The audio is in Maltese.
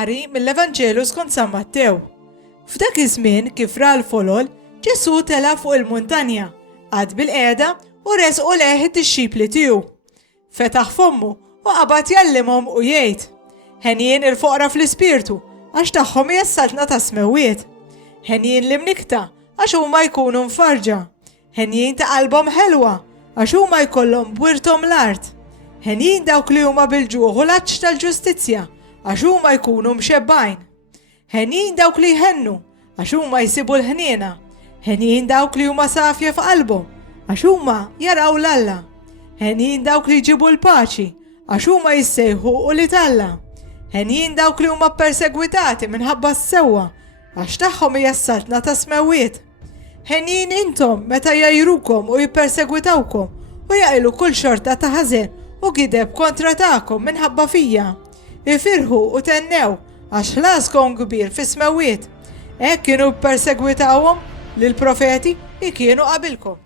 qari mill-Evanġelu skont San Mattew. F'dak iż-żmien kif ra l-folol, Ġesu tela fuq il-muntanja, għad bil-qiegħda u resqu leħ id-dixxipli tiegħu. Fetaħ fommu u qabad jallimhom u jgħid: Ħenjien il-foqra fl-ispirtu għax tagħhom hija s-saltna ta' smewiet. Ħenjien l-imnikta għax huma jkunu mfarġa. Ħenjien ta' qalbhom ħelwa għax huma jkollhom bwirthom l-art. Ħenjin dawk li huma bil-ġuħ u l-għaġġ tal-ġustizzja għax huma jkunu mxebbajn. Ħenjin dawk li jħennu għax huma jsibu l-ħniena. Ħenjin dawk li huma safja f'qalbhom għax huma jaraw l-Alla. Ħenjin dawk li jġibu l-paċi għax huma jissejħu u li talla. Ħenjin dawk li huma persegwitati minħabba s-sewwa għax tagħhom hija s-saltna ta' smewiet. Ħenjin intom meta jajrukom u jippersegwitawkom u jaqilu kull xorta ta' ħażen u gideb kontra tagħkom minħabba fija. Ifirħu u tennew għax ħlaskom kbir fi smewiet. Hekk kienu ppersegwitawhom lill-profeti li kienu qabilkom.